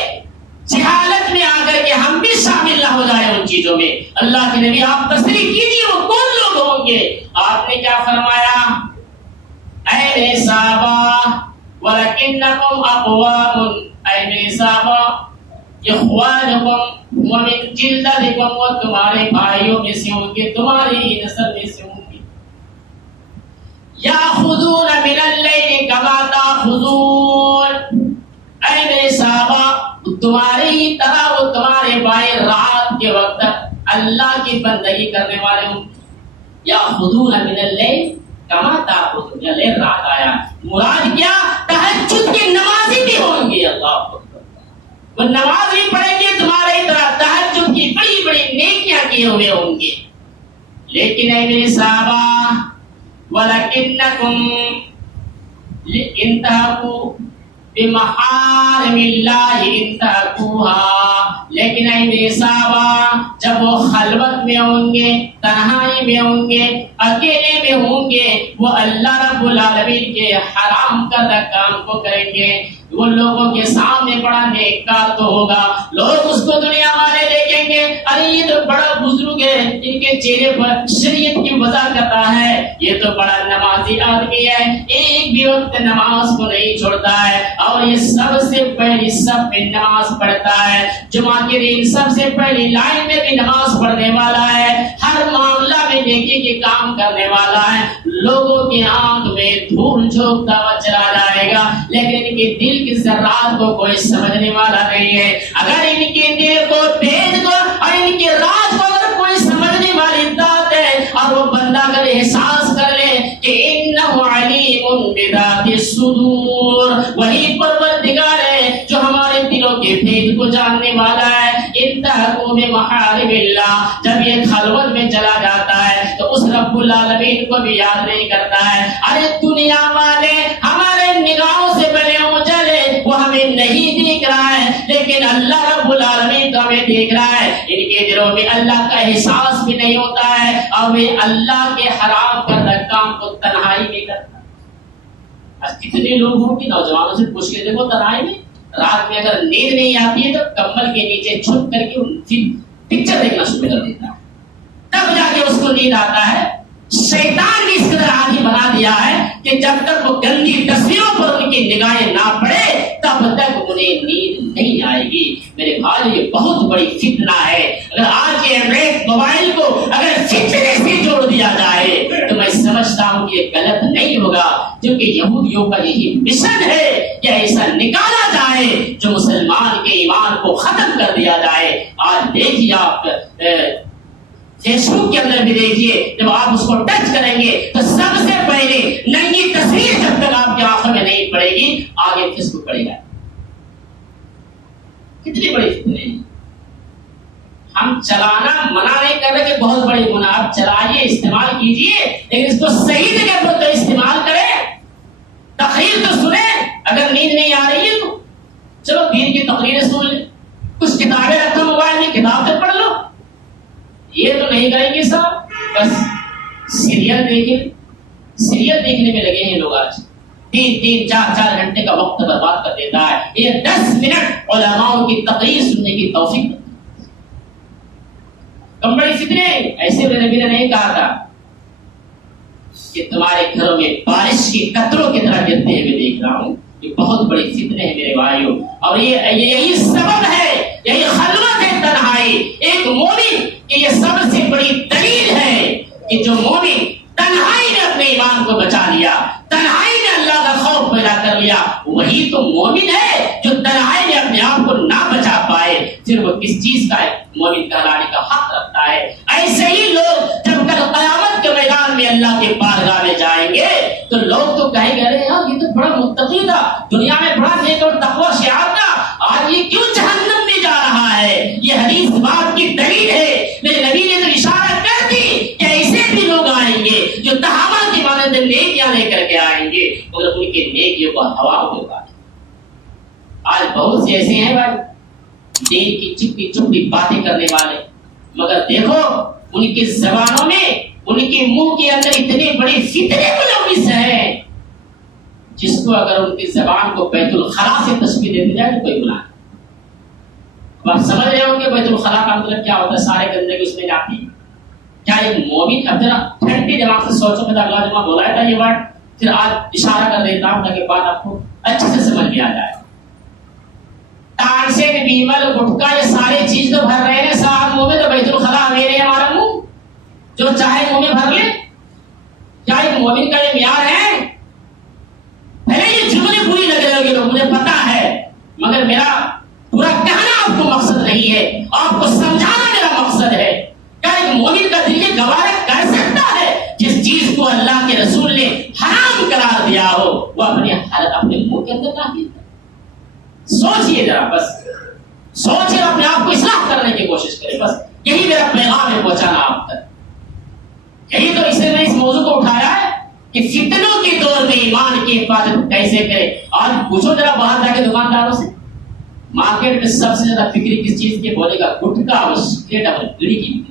جہالت میں آ کر کے ہم بھی شامل نہ ہو جائیں ان چیزوں میں. اللہ کے نبی آپ تصریح کیجیے وہ کون لوگ ہوں گے. آپ نے کیا فرمایا؟ اے میرے صحابہ وَلَكِنَّكُمْ أَقْوَامٌ. اے میرے صحابہ, اخوانکم ومن جلدکم, وہ تمہارے بھائیوں میں سے ہوں گے, تمہاری ہی نسل میں سے ہوں گے. یاخذون من اللیل کما تاخذون. اے میرے صحابہ, تمہاری ہی طرح وہ تمہارے بھائی رات کے وقت اللہ کی بندگی کرنے والے ہوں. یاخذون من اللیل کما تاخذون, رات آیا, مراد کیا؟ تہجد کے نمازی بھی ہوں گے. اللہ وہ نماز بھی پڑھیں گے تمہارے طرح, تہجد کی بڑی بڑی نیکیاں کیے ہوئے ہوں گے. لیکن اے میرے صحابہ وَلَكِنَّكُمْ انتهكوا بمحارم اللہ انتهكوها. لیکن اے میرے صحابہ, جب وہ خلوت میں ہوں گے, تنہائی میں ہوں گے, اکیلے میں ہوں گے, وہ اللہ رب العالمین کے حرام کردہ کام کو کریں گے. وہ لوگوں کے سامنے بڑا نیکار تو ہوگا, لوگ اس کو دنیا والے دیکھیں گے, ارے یہ تو بڑا بزرگ ہے, ان کے چہرے پر شریعت کی وضاحت کرتا ہے, یہ تو بڑا نمازی آدمی ہے, ایک بھی وقت نماز کو نہیں چھوڑتا ہے, اور یہ سب سے پہلی صف میں نماز پڑھتا ہے, جمعہ کے دن سب سے پہلی لائن میں بھی نماز پڑھنے والا ہے, ہر معاملہ میں نیکی کے کام کرنے والا ہے. لوگوں کی آنکھ میں دھول جھونکتا ہوا چلا جائے گا, لیکن ان کے دل کی ذرات کو کوئی سمجھنے والا نہیں ہے. اگر ان کے دل کو بھیج دو اور ان کے راز کو اگر کوئی سمجھنے والی ذات ہے, اور وہ بندہ اگر احساس کر لے کہ انہ علیم بذات الصدور, وہی پروردگار ہے جو ہمارے دلوں کے بھید کو جاننے والا ہے. انتہکوا بمحارم اللہ, جب یہ خلوت میں چلا جاتا ہے تو اس رب العالمین کو بھی یاد نہیں کرتا ہے. ارے دنیا والے ہمارے نگاہوں سے بنے اجلے, وہ ہمیں نہیں دیکھ رہا ہے, لیکن اللہ رب العالمین تو ہمیں دیکھ رہا ہے. ان کے دلوں میں اللہ کا احساس بھی نہیں ہوتا ہے, اور وہ اللہ کے حرام کردہ کام کو تنہائی میں کرتا ہے. کتنے لوگ ہوں گے, نوجوانوں سے پوچھ کے دیکھو, تنہائی میں رات میں اگر نیند نہیں آتی ہے تو کمبل کے نیچے چھپ کر کے پکچر دیکھنا شروع کر دیتا ہے, تب جا کے اس کو نیند آتا ہے. شیطان نے اس قدر عادی بنا دیا ہے کہ جب تک وہ گندی تصویروں پر ان کی نگاہیں نہ پڑے تب تک انہیں نیند نہیں آئے گی. میرے بھائی, یہ بہت بڑی فتنہ ہے. اگر آج کے اینڈرائڈ موبائل کو اگر فتنے سے جوڑ دیا جائے تو میں سمجھتا ہوں کہ یہ غلط نہیں ہوگا، کیونکہ یہودیوں کا یہی مشن ہے کہ ایسا نکالا جائے جو مسلمان کے ایمان کو ختم کر دیا جائے۔ آج دیکھیے آپ فیس بک کے اندر بھی دیکھیے، جب آپ اس کو ٹچ کریں گے تو سب سے پہلے ننگی تصویر جب تک آپ کی آنکھوں میں نہیں پڑے گی آگے فیس بک پڑے گا۔ کتنی بڑی فتنے ہیں۔ ہم چلانا منع نہیں کر رہے کہ بہت بڑی گناہ، آپ چلائیے، استعمال کیجئے، لیکن اس کو صحیح جگہ پر تو استعمال کریں۔ تقریر تو سنیں، اگر نیند نہیں آ رہی ہے تو چلو دین کی تقریریں سن لیں، کچھ کتابیں رکھو موبائل میں، کتاب تو پڑھ لو۔ یہ تو نہیں کریں گے صاحب، بس سیریل دیکھیں، سیریل دیکھنے میں لگے ہیں لوگ آج، 3 4 گھنٹے کا وقت برباد کر دیتا ہے۔ یہ 10 منٹ علماء کی تقریر سننے کی توفیق، کم بڑی فتنے۔ ایسے میں نبی نے نہیں کہا تھا کہ تمہارے گھروں میں بارش کی قطروں کی طرح گرتے ہوئے دیکھ رہا ہوں، یہ بہت بڑی فتنے ہیں میرے بھائیوں، اور یہی سبب ہے، یہی خلوت ہے تنہائی۔ ایک مومن کی یہ سب سے بڑی دلیل ہے کہ جو مومن تنہائی نے اپنے ایمان کو بچا لیا، تنہائی نے اللہ کا خوف پیدا کر لیا، وہی تو مومن ہے۔ جو تنہائی میں اپنے آپ کو نہ بچا پائے پھر وہ کس چیز کا مومن کہلانے کا حق رکھتا ہے؟ ایسے ہی لوگ جب کل قیامت کے میدان میں اللہ کے بارگاہ میں جائیں گے تو لوگ تو کہیں گے ارے یار یہ تو بڑا متقی تھا، دنیا میں بڑا نیک اور تقوی شعار تھا، آج یہ کیوں جہنم میں جا رہا ہے؟ یہ حدیث بات کی دلیل ہے۔ میرے نبی نے تو اشارہ کر دی کہ ایسے بھی لوگ آئیں گے جو تہامت کی مانند نیکیاں لے کر کے آئیں گے مگر ان کی نیکیوں کو ہوا ہوگا۔ آج بہت سے ایسے ہیں بھائی دین کی چپی چپی باتیں کرنے والے، مگر دیکھو ان کی زبانوں میں، ان کے منہ کے اندر اتنی بڑی فتنے ملوث ہیں جس کو اگر ان کی زبان کو بیت الخلا سے تشبیہ دے دی جائے تو کوئی گناہ نہیں۔ آپ سمجھ رہے ہو کہ بیت الخلا کا مطلب کیا ہوتا ہے؟ سارے گندگی اس میں جاتی ہے۔ کیا ایک مومن، اب ذرا ٹھنڈی دماغ سے سوچو کہ اللہ جمع بولا تھا یہ ورڈ، پھر آج اشارہ کر دیتا ہوں تاکہ بات آپ کو اچھے سے سمجھ میں آ جائے۔ ٹانسے میں بیمل گٹکا یہ سارے چیز تو بھر رہے ہیں ساتھ منہ میں، تو بیت الخلا میرے ہمارا منہ جو چاہے منہ میں بھر لے۔ کیا ایک مومن کا یہ معیار ہے؟ پہلے یہ جملے پوری لگ رہے ہوگی، مجھے پتا ہے، مگر میرا پورا کہنا آپ کو مقصد نہیں ہے، آپ کو سمجھانا میرا مقصد ہے۔ کیا ایک مومن کا دل یہ گوارا کر سکتا ہے جس چیز کو اللہ کے رسول نے حرام قرار دیا ہو وہ اپنے منہ کے اندر داخل کرے؟ سوچئے ذرا، بس سوچئے، اپنے آپ کو اصلاح کرنے کی کوشش کریں۔ بس یہی میرا پیغام ہے پہنچانا آپ تک۔ یہی تو اس نے میں اس موضوع کو اٹھایا ہے کہ فتنوں کے دور میں ایمان کی حفاظت کیسے کرے۔ آج پوچھو ذرا باہر جا کے دکانداروں سے، مارکیٹ میں سب سے زیادہ فکری کس چیز کی؟ بولے گا گٹکا اور سگریٹ اور بیڑی کی۔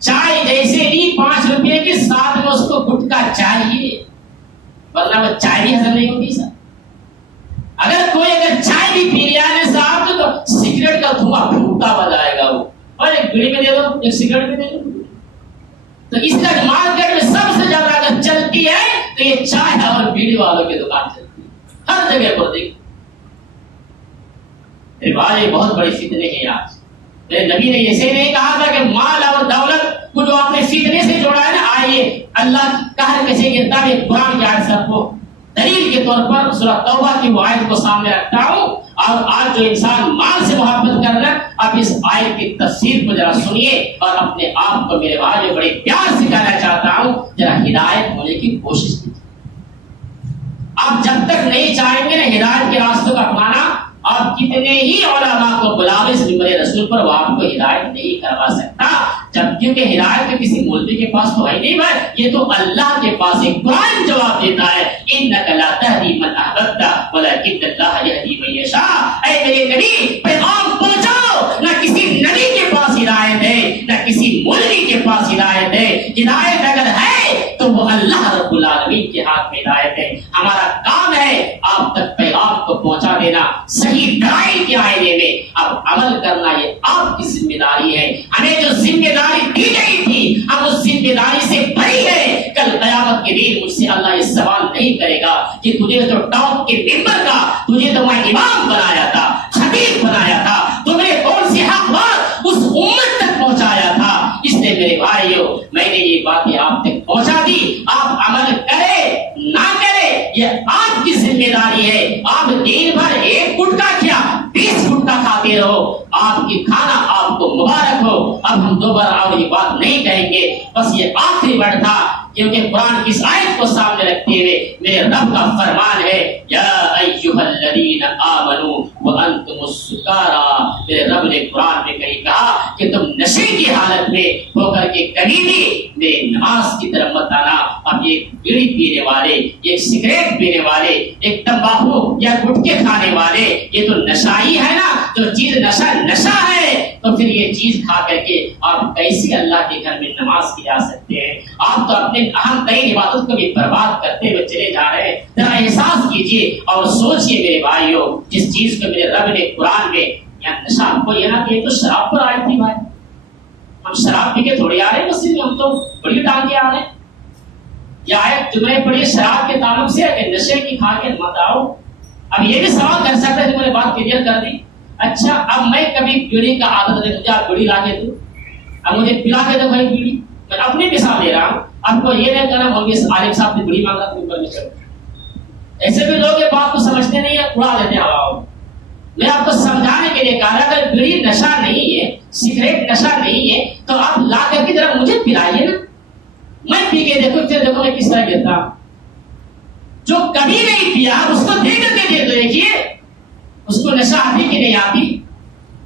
چائے جیسے لی 5 روپے کے ساتھ میں اس کو گٹکا چاہیے، ورنہ وہ چائے بھی ہضم نہیں ہوتی سر۔ اگر کوئی چائے بھی پی لیا ہے صاحب تو سگریٹ کا دھواں پھوٹتا ہوا جائے گا وہ، اور ایک بیڑی میں دے دو، ایک سگریٹ میں دے دو۔ تو اس طرح مارکیٹ میں سب سے زیادہ اگر چلتی ہے تو یہ چائے اور بیڑی والوں کی دکان چلتی ہے، ہر جگہ پر دیکھ۔ میرے بھائی بہت بڑی فتنے ہیں آج۔ میرے نبی نے ایسے نہیں کہا تھا کہ مال اور دولت کو جو آپ نے فتنے سے جوڑا ہے نا، آئیے اللہ قہر کیسے گرتا ہے، قرآن کی آیت سب کو دلیل کے طور پر سورہ توبہ کی وہ آیت کو سامنے رکھتا ہوں، اور آج جو انسان مال سے محبت کر رہا ہے اب اس آیت کی تفسیر کو ذرا سنیے اور اپنے آپ کو میرے بھائی بڑے پیار سے کہنا چاہتا ہوں ذرا ہدایت ہونے کی کوشش کیجیے۔ آپ جب تک نہیں چاہیں گے نا ہدایت کے راستوں کا اپنانا، آپ کتنے ہی علماء کو بلاوے اس ممبر رسول پر، وہ آپ کو ہدایت نہیں کروا سکتا، جب کیونکہ ہدایت تو کسی مولوی کے پاس تو ہے نہیں بھائی، یہ تو اللہ کے پاس ہے۔ قرآن جواب دیتا ہے انک لا تہدی من احببت ولکن اللہ یہدی من یشاء۔ اے میرے نبی پیغام پہنچاؤ، نہ کسی نبی کے پاس ہدایت ہے نہ کسی مولوی کے پاس ہدایت ہے، ہدایت اگر ہے تو وہ اللہ رب العالمین کے ہاتھ میں ہدایت ہے۔ ہمارا کام ہے آپ تک پیغام کو پہنچا دینا صحیح دلائل کے آئینے میں، اب عمل کرنا یہ آپ کی ذمہ داری ہے۔ ہمیں جو ذمہ داری دی گئی تھی ہم اس ذمہ داری سے بری ہے۔ کل قیامت کے دن مجھ سے اللہ یہ سوال نہیں کرے گا کہ تجھے تو ٹاپ کے ممبر کا، تجھے تو میں امام بنایا تھا، خطیب بنایا تھا، تم نے کون سی حق بات اس امت تک پہنچایا تھا۔ اس لیے میرے بھائیو میں نے یہ باتیں آپ تک پہنچا دی، آپ اب ہم دوبارہ اور یہ بات نہیں کہیں گے، بس یہ آخری ورڈ تھا، کیونکہ قرآن کی اس آیت کو سامنے رکھتے ہوئے میرے رب کا فرمان ہے یا ایھا الذین آمنوا وانتم السکارى، میرے رب نے قرآن میں کہیں کہا کہ تم نشے کی حالت میں ہو کر کے کبھی بھی میری نماز کی طرف مت آنا۔ اب ایک بیڑی پینے والے، ایک سگریٹ پینے والے، ایک تمباکو یا گٹکے کھانے والے، یہ تو نشہ ہی ہے نا، جو چیز نشہ ہے، تو پھر یہ چیز کھا کر کے آپ کیسے اللہ کے گھر میں نماز کی جا سکتے ہیں؟ آپ تو اپنے اہم ترین عبادت کو بھی برباد کرتے ہوئے چلے جا رہے ہیں۔ ذرا احساس کیجیے اور سوچئے میرے بھائیوں، جس چیز کو میرے رب نے قرآن میں یا نشہ، آپ کو یہ نہ کہ تو شراب پر آئی تھی بھائی، ہم شراب پی کے تھوڑی آ رہے ہیں مسجد میں، ہم تو بڑی ٹانگ کے آ رہے ہیں۔ یہ آیت تمہیں پڑھی شراب کے تعلق سے کہ نشے کی کھا کے مت آؤ۔ اب یہ بھی سوال کر سکتا ہے جو میں نے بات کلیئر کر دی، اچھا اب میں کبھی بیڑی کا عادت ہے، مجھے آپ بیڑی لا کے دو، اب مجھے پلا کے دو بھائی بیڑی، میں اپنی مثال دے رہا ہوں، آپ کو یہ نہیں کہنا مولوی عالم صاحب نے بیڑی مانگا تو پرمیشن۔ ایسے بھی لوگ یہ بات کو سمجھتے نہیں ہے، اڑا دیتے ہیں ہواؤں۔ میں آپ کو سمجھانے کے لیے کہا اگر بیڑی نشہ نہیں ہے، سگریٹ نشہ نہیں ہے، تو آپ لا کر کی طرح مجھے پلائیے نا، میں پی کے دیکھو، پھر دیکھو میں کس طرح دیتا ہوں۔ جو کبھی نہیں پیا اس کو دے کر کے دے دو، دیکھیے اس کو نشہ آتی کہ نہیں آتی؟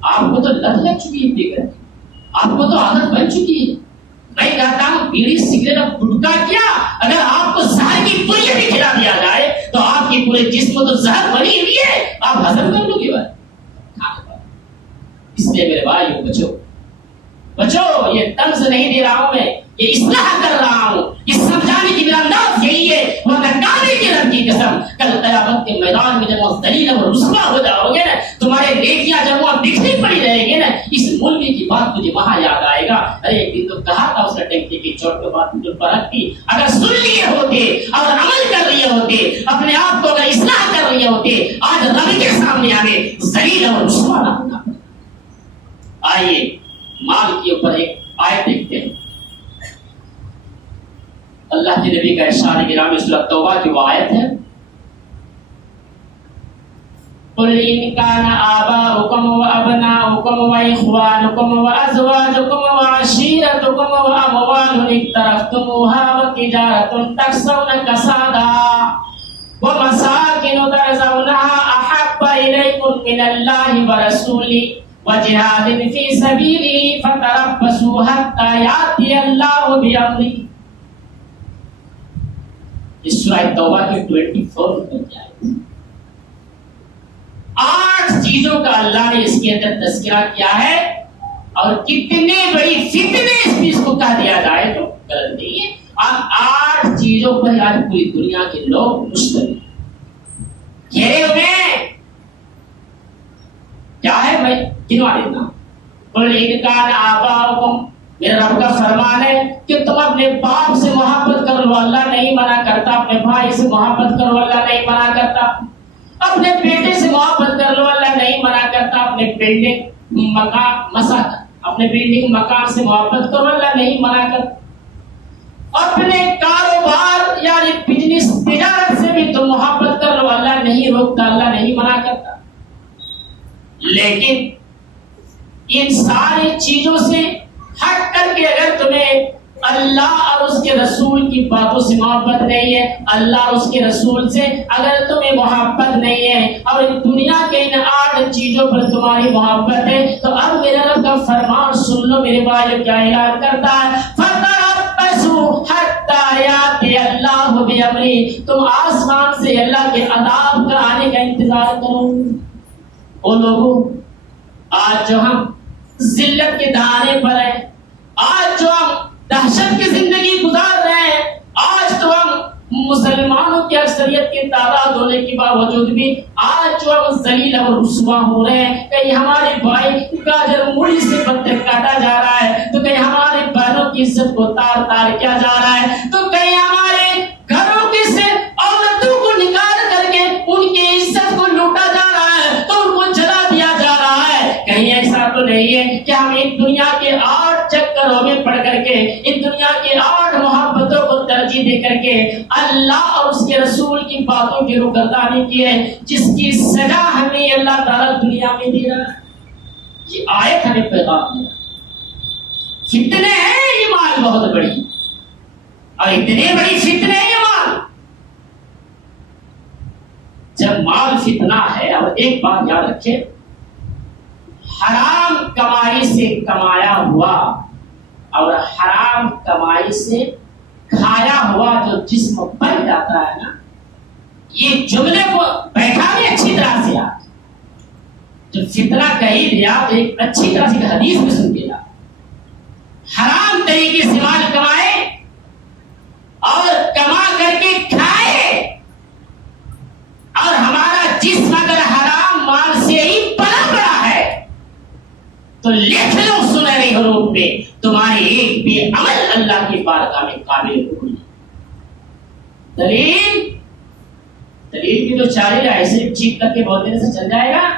آپ کو تو لت لگ چکی ہے پی کر، آپ کو تو عادت بن چکی ہے۔ میں کہتا ہوں بیڑی سگریٹ اور گٹکا کیا، اگر آپ کو زہر کی پوری بھی کھلا دیا جائے تو آپ کی پورے جسم تو زہر بنی ہوئی ہے، آپ ہضم کر لو گے بھائی۔ اس لیے میرے بھائیوں بچو، یہ طنز نہیں دے رہا ہوں میں، یہ اصلاح کر رہا ہوں، اس سمجھانے کی میرا انداز یہی ہے، ورنہ کعبے کی رب کی قسم کل قیامت کے میدان میں جب وہ ذلیل اور رسوا ہو جاؤ گے نا، تمہارے نیکیاں جب وہ بکھری پڑی رہے گی نا، اس مولوی کی بات تجھے وہاں یاد آئے گا، ارے ایک دن تو کہا تھا اس نے ٹینکی کی چوٹ کے بعد مجھے پر رکھتی، اگر سن لیے ہوتے اور عمل کر رہے ہوتے، اپنے آپ کو اگر اصلاح کر رہے ہوتے، آج رب کے سامنے آنے ذلیل اور رسوا نہ ہونا۔ آئیے مال کے اوپر ایک آیت دیکھتے ہیں، اللہ کے نبی کا ارشاد گرامی سورۃ توبہ کی وہ آیت ہے، قل ان كان آباؤكم وأبناؤكم وإخوانكم وأزواجكم وعشيرتكم وأموال اقترفتموها وتجارة تخشون كسادها ومساكن ترضونها أحب إليكم من الله ورسوله وجهاد في سبيله فتربصوا حتى يأتي الله بأمره۔ اس سورہ توبہ کی 24 آیت، 8 چیزوں کا اللہ نے اس کے اندر تذکرہ کیا ہے، اور کتنے بڑی فتنے اس چیز کو کہہ دیا جائے تو غلط نہیں ہے۔ اب 8 چیزوں پر آج پوری دنیا کے لوگ مشتمل گھیرے ہوئے ہیں۔ کیا ہے میں گنوا دیتا ہوں، قل ان کان آباؤکم، میرے رب کا فرمان ہے کہ تم اپنے باپ سے محبت کرو، اللہ نہیں منع کرتا، اپنے بھائی سے محبت کرو، اللہ نہیں منع کرتا، اپنے بیٹے سے محبت کر لو، اللہ نہیں منع کرتا، اپنے بلڈنگ مکان سے محبت کرو، اللہ نہیں منع کرتا، اپنے کاروبار یعنی بزنس تجارت سے بھی تم محبت کر لو، اللہ نہیں روکتا، اللہ نہیں منع کرتا۔ لیکن ان ساری چیزوں سے ہٹ کر کے اگر تمہیں اللہ اور اس کے رسول کی باتوں سے محبت نہیں ہے، اللہ اور اس کے رسول سے اگر تمہیں محبت نہیں ہے، اور دنیا کے ان 8 چیزوں پر تمہاری محبت ہے، تو اب میرے رب کا فرمان سن لو میرے بھائی، کیا اعلان کرتا ہے، فَتَرَبَّصُوا حَتَّى يَأْتِيَ اللَّهُ بِأَمْرِهِ، تم آسمان سے اللہ کے عذاب کا آنے کا انتظار کرو۔ او لوگوں، آج جو ہم ذلت کے دہانے پر ہیں، آج جو ہم دہشت کی زندگی گزار رہے ہیں، آج تو ہم مسلمانوں کی اکثریت کی تعداد ہونے کے باوجود بھی آج جو ہم ذلیل اور رسوا ہو رہے ہیں، کہیں ہمارے بھائی گاجر مولی سے پتھر کاٹا جا رہا ہے، تو کہیں ہمارے بہنوں کی عزت کو تار تار کیا جا رہا ہے، تو کہیں ہمارے گھروں کی سے عورتوں کو نکال کر کے ان کی عزت کو لوٹا جا رہا ہے، تو ان کو جلا دیا جا رہا ہے۔ کہیں ایسا تو نہیں ہے کہ ہم ان دنیا کے 8 چکروں میں پڑ کر کے، ان دنیا کے 8 محبتوں کو ترجیح دے کر کے اللہ اور اس کے رسول کی باتوں کی روگردانی کی ہے، جس کی سزا ہمیں اللہ تعالیٰ دنیا میں دے رہا ہے۔ یہ آیت ہمیں پیغام دے رہا ہے، فتنے ہیں یہ مال بہت بڑی، اور اتنے بڑی فتنے ہیں یہ مال. جب مال فتنہ ہے، اور ایک بات یاد رکھے، حرام کمائی سے کمایا ہوا اور حرام کمائی سے کھایا ہوا جو جسم بن جاتا ہے نا، یہ جملے کو بیٹھا بھی اچھی طرح سے آپ جو فتنہ کہی دیا تو ایک اچھی طرح سے حدیث میں سن کے جا. حرام طریقے سے مال کمائے اور کما کر کے کھائے، اور ہمارا جسم اگر حرام مال سے ہی پلا پڑا ہے تو لکھ لو سنہرے حروف میں، تمہاری ایک بھی عمل اللہ کی بارگاہ میں قابل قبول. دلیل کی تو چارے ایسے چیک کر کے بہت دیر سے چل جائے گا.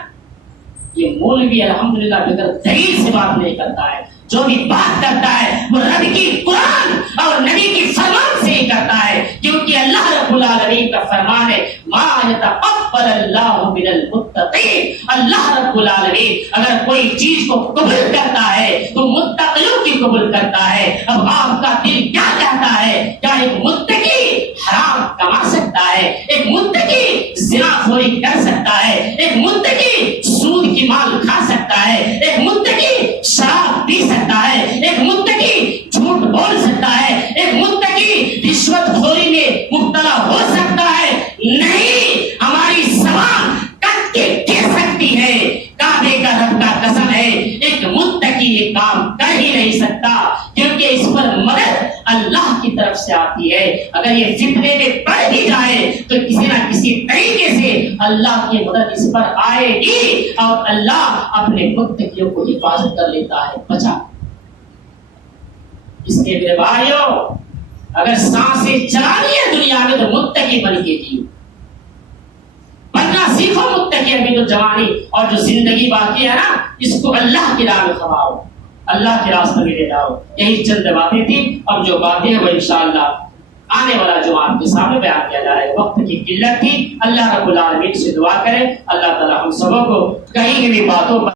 یہ مولوی الحمدللہ بغیر دلیل سے بات نہیں کرتا ہے، جو بھی بات کرتا ہے وہ رب کی قرآن اور نبی کی فرمان سے ہی کرتا ہے، کیونکہ اللہ رب العالمین کا فرمان ہے ما یتقبل اللہ من المتقین. اللہ رب العالمین اگر کوئی چیز کو قبول کرتا ہے تو متقیوں کی قبول کرتا ہے. اب آپ کا دل کیا کہتا ہے؟ کیا ایک متقی حرام کما سکتا ہے؟ ایک متقی زنا خوری کر سکتا ہے؟ ایک متقی سود کی مال کھا سکتا ہے؟ ایک متقی شراب پی سکتا ہے؟ ایک متقی جھوٹ بول سکتا ہے؟ ایک متقی رشوت خوری میں مبتلا ہو سکتا ہے؟ نہیں. ہماری زبان کٹ کے کہہ سکتی ہے، کعبے کا رب کا قسم ہے ایک متقی یہ کام کر ہی نہیں سکتا، کیونکہ اس پر مدد اللہ کی طرف سے آتی ہے. اگر یہ فتنے میں پڑ بھی جائے تو کسی نہ کسی طریقے سے اللہ کی مدد اس پر آئے گی، اور اللہ اپنے متقیوں کو حفاظت کر لیتا ہے، بچا. اس کے میرے بھائیوں، اگر سانسیں چلانی ہے دنیا میں تو متقی بن کے جیو، بننا سیکھو متقی. ابھی جو جوانی اور جو زندگی باقی ہے نا، اس کو اللہ کی راہ میں کھواؤ، اللہ کے راستے میں لے جاؤ. یہی چند باتیں تھیں. اب جو باتیں ہیں وہ انشاءاللہ آنے والا جو آپ کے سامنے بیان کیا جائے. وقت کی قلت تھی. اللہ رب العالمین سے دعا کریں اللہ تعالی ہم سبوں کو کہیں بھی باتوں پر